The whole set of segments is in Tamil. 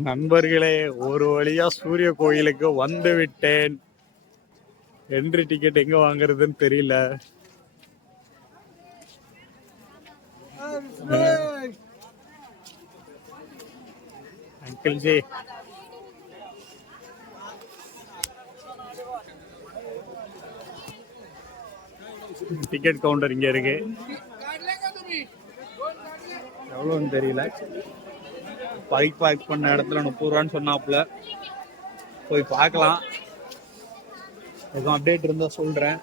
நண்பர்களே, ஒரு வழியா சூரிய கோயிலுக்கு வந்து விட்டேன். என்ட்ரி டிக்கெட் எங்க வாங்குறதுன்னு தெரியல. அங்கிள் ஜி, டிக்கெட் கவுண்டர் இங்க இருக்கு. எவ்வளோன்னு தெரியல. பைக் பார்க் பண்ண இடத்துல 30 ரூபான்னு சொன்னாப்புல. போய் பார்க்கலாம். எதுவும் அப்டேட் இருந்தா சொல்றேன்.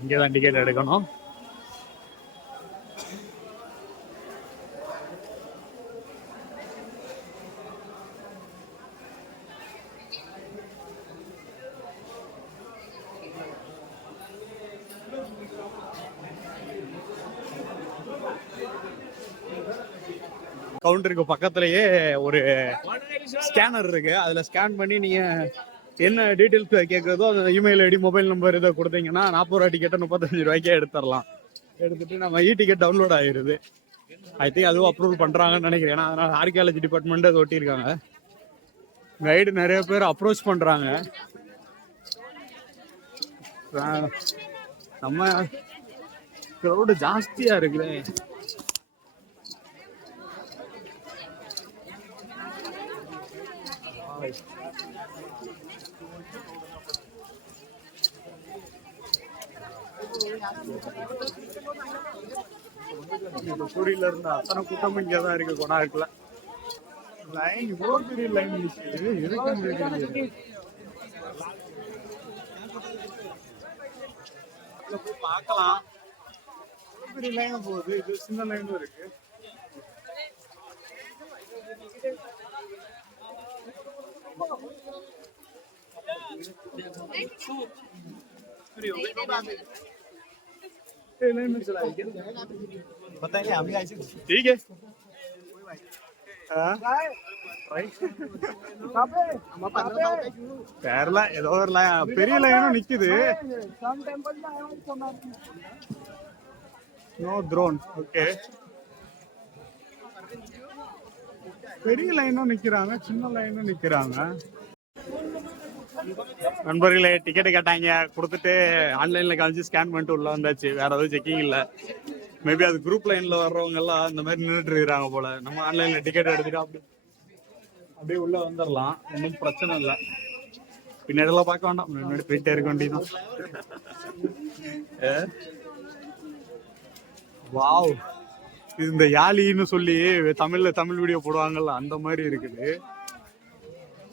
இங்கதான் டிக்கெட் எடுக்கணும். கவுண்டருக்கு பக்கத்துலயே ஒரு ஸ்கேனர் இருக்கு. அதுல ஸ்கேன் பண்ணி நீங்க என்ன டீட்டெயில்ஸ் கேட்கறதோ அந்த இமெயில் ஐடி, மொபைல் நம்பர் இதை கொடுத்தீங்கன்னா 40 ரூபா டிக்கெட்டை 35 ரூபாய்க்கே எடுத்துடலாம். எடுத்துட்டு நம்ம டிக்கெட் டவுன்லோட் ஆகிருது. ஐ திங்க் அதுவும் அப்ரூவல் பண்றாங்கன்னு நினைக்கிறேன். ஏன்னா அதனால ஆர்கியாலஜி டிபார்ட்மெண்ட் அதை ஒட்டியிருக்காங்க. கைடு நிறைய பேர் அப்ரோச் பண்றாங்க. நம்ம க்ரௌடு ஜாஸ்தியா இருக்குது. பூரியில இருந்து அத்தனை கூட்டமும் இங்கதான் இருக்கு. கொனார்க்ல லைன் இவ்வளவு பெரிய லைன் இருக்கு. போய் பார்க்கலாம். பெரிய லைன் போகுது. இது சின்ன லைனும் இருக்கு. ठीक है. கேரளா ஏதோ ஒரு பெரிய லைனும் நிக்குது. No drone. ஓகே, பெரிய லைனும் நிக்கிறாங்க, சின்ன லைனும் நிக்கிறாங்க. நண்பர்களே, டிக்கெட்டு கேட்டாங்க, கொடுத்துட்டு ஆன்லைன்ல காமிச்சு ஸ்கேன் பண்ணிட்டு உள்ள வந்தாச்சு. வேற எதுவும் செக்கிங் இல்லை. மேபி அது குரூப் லைன்ல வர்றவங்க எல்லாம் இந்த மாதிரி நின்றுட்டு இருக்கிறாங்க போல. நம்ம ஆன்லைன்ல டிக்கெட் எடுத்துட்டு அப்படியே உள்ள வந்துடலாம். ஒன்றும் பிரச்சனை இல்லை. பின்னாடி எல்லாம் பார்க்க வேண்டாம், முன்னாடி போயிட்டே இருக்க வேண்டியதான். வாவ், இது இந்த யாழின்னு சொல்லி தமிழ் வீடியோ போடுவாங்கல்ல, அந்த மாதிரி இருக்குது.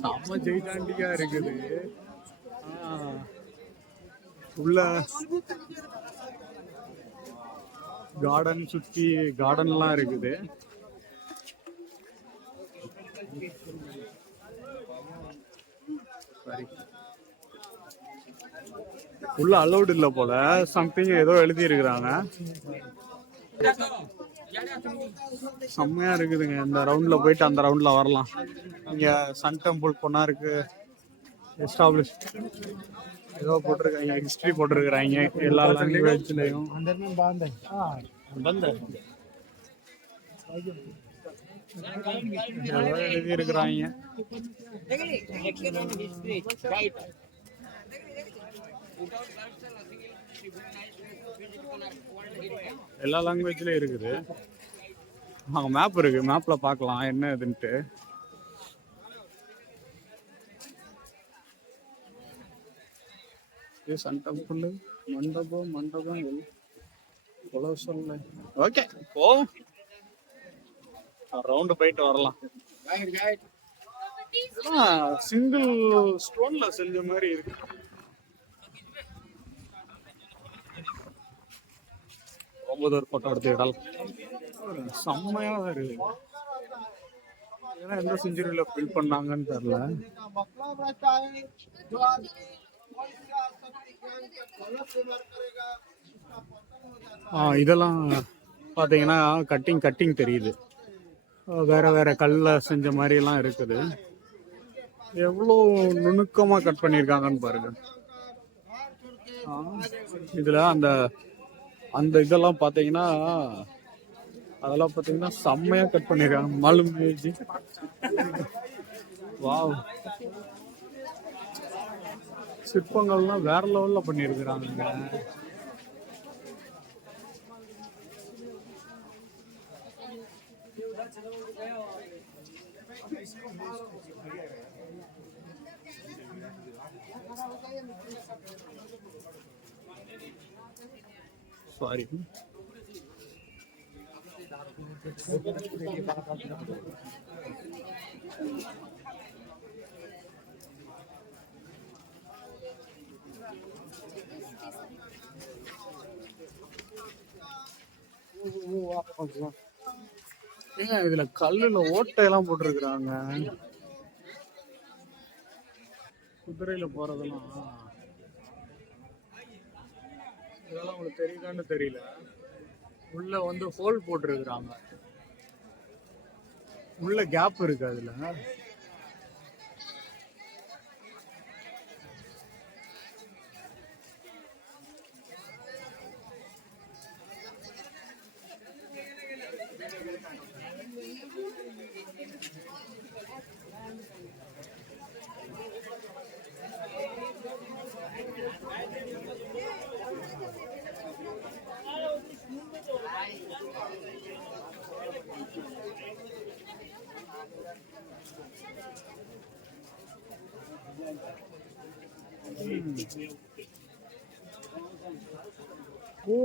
செம்ம ஜெயிட்டாண்டியா இருக்குது. உள்ள கார்டன், சுத்தி கார்டன்லாம் இருக்குது. உள்ள அலௌட் இல்ல போல. சம்திங் ஏதோ எழுதி இருக்கிறாங்க. செம்மையா இருக்குதுங்க. இந்த ரவுண்ட்ல போயிட்டு அந்த ரவுண்ட்ல வரலாம். இங்க சன் டெம்பிள் கொனார்க் எஸ்டாப்ளிஷ் ஏதோ போட்டிருக்காங்க, ஹிஸ்டரி போட்டிருக்கிறாங்க எல்லா லாங்குவேஜ்லயும். எழுதி இருக்கிறாங்க. எல்லா லாங்குவேஜ்லயும் இருக்குது. அங்க மேப் இருக்கு, மேப்ல பார்க்கலாம் என்ன இதுன்ட்டு. சன் டெம்பிள் மண்டபம் சொல்ல. ஓகே, போவோம். ரவுண்டு போயிட்டு வரலாம். சிங்கிள் ஸ்டோன்ல செஞ்ச மாதிரி இருக்கு. ரொம்ப ஒரு போட்டோ எடுத்துக்கிட்டால் செம்மையா இருக்கு. எந்த செஞ்சுரியில ஃபில் பண்ணாங்கன்னு தெரியல. இதெல்லாம் பாத்தீங்கன்னா கட்டிங் தெரியுது. வேற வேற கல்ல செஞ்ச மாதிரி எல்லாம் இருக்குது. எவ்வளவு நுணுக்கமா கட் பண்ணிருக்காங்கன்னு பாருங்க. இதுல அந்த அந்த இதெல்லாம் பாத்தீங்கன்னா அதெல்லாம் பாத்தீங்கன்னா செம்மையா கட் பண்ணிருக்காங்க. மாலும் வாவ், சிற்பங்கள்லாம் வேற லெவல்ல பண்ணிருக்கிறாங்க. சாரி. இதுல கல்லுல ஓட்டையெல்லாம் போட்டிருக்கிறாங்க. குதிரையில போறதெல்லாம் இதெல்லாம் உங்களுக்கு தெரியுதான்னு தெரியல. உள்ள வந்து ஹோல் போட்டிருக்கிறாங்க. உள்ள கேப் இருக்கு அதுல. ஓ,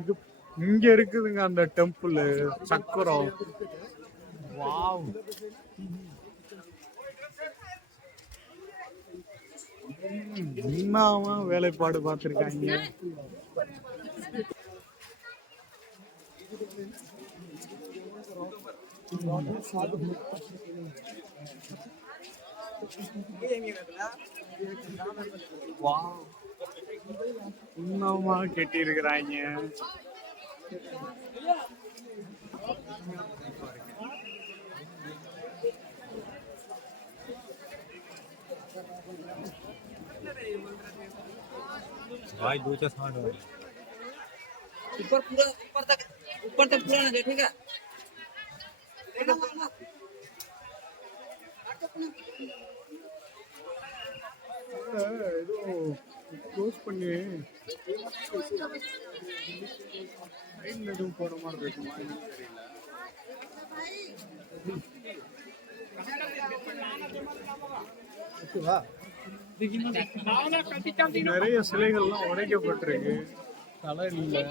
இது இங்க இருக்குதுங்க அந்த டெம்பிள் சக்கரம். வாவ், என்னவா வேலைப்பாடு பார்த்திருக்காங்க. இன்னமா கெட்டி இருக்கிறாங்க. भाई दो चश्मा ऊपर पूरा ऊपर तक पूरा ना देखेगा. ஏதோ க்ளோஸ் பண்ணி ட்ரெயின்ல எதுவும் போற மாதிரி இருக்குமா தெரியல. நிறைய சிலைகள்லாம் உடைக்கப்பட்டிருக்கு. தலை இல்லை.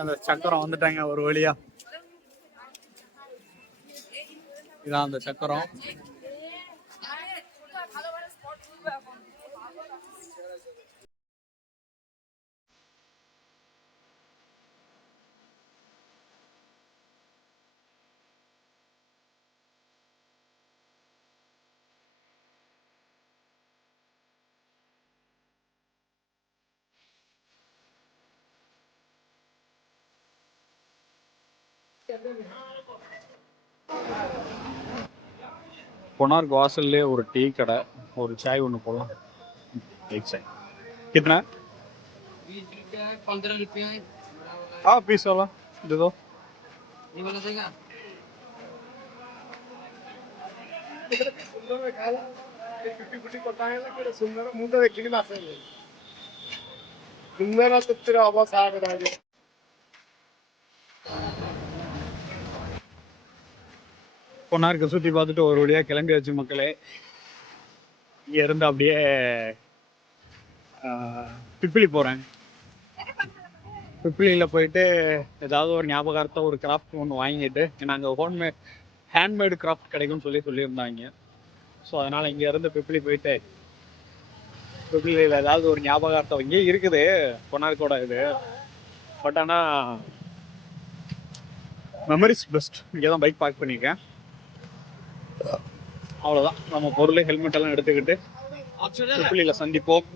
அந்த சக்கரம் வந்துட்டாங்க ஒரு வழியா. இதான் அந்த சக்கரம். कोणार्क वासल और टी कड़ा और चाय போடலாம். एक चाय कितना? 15 रुपया. हाँ 20 वाला दे दो. ये वाला देगा. सुंदर में खाला ये टूटी-फूटी पता है ना कि सुंदर मुंह तो देखने ना सही. सुंदर तो तेरा आवाज आ रहा है. கொனார்க்க சுற்றி பார்த்துட்டு ஒரு வழியாக கிளம்பியாச்சு மக்களே. இங்கே இருந்து அப்படியே பிப்பிலி போகிறேன். பிப்பிலியில் போயிட்டு ஏதாவது ஒரு ஞாபகார்த்தம் ஒரு கிராஃப்ட் ஒன்று வாங்கிட்டு, நாங்கள் ஹேண்ட்மேடு கிராஃப்ட் கிடைக்கும்னு சொல்லியிருந்தாங்க. ஸோ அதனால் இங்கே இருந்து பிப்பிலி போயிட்டு பிப்பிலியில் ஏதாவது ஒரு ஞாபகார்த்தம் இங்கே இருக்குது கொனார்க்கோட இது. பட் ஆனால் மெமரிஸ் பெஸ்ட். இங்கே தான் பைக் பார்க் பண்ணியிருக்கேன். அவ்வளோதான். நம்ம பொருள் ஹெல்மெட் எல்லாம் எடுத்துக்கிட்டு பிப்பிலியில் சந்திப்போம்.